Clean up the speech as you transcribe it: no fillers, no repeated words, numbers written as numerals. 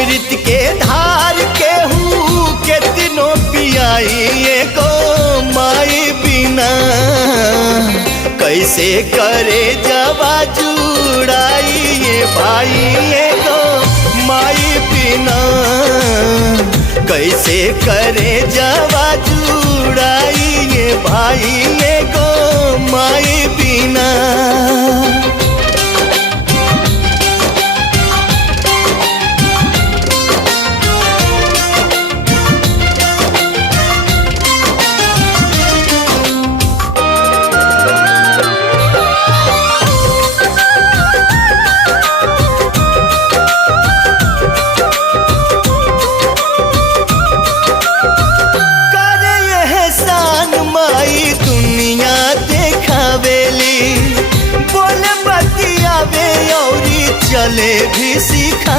अमृत के धार केहू केतनो पियाई एगो माई बिना। कैसे करे जवा जुड़ाई ये भाई एगो माई बिना। कैसे करे जवा जुड़ाई ये भाई एगो माई बिना। दुनिया देखावेली बोले बतियावे और चले भी सीखा।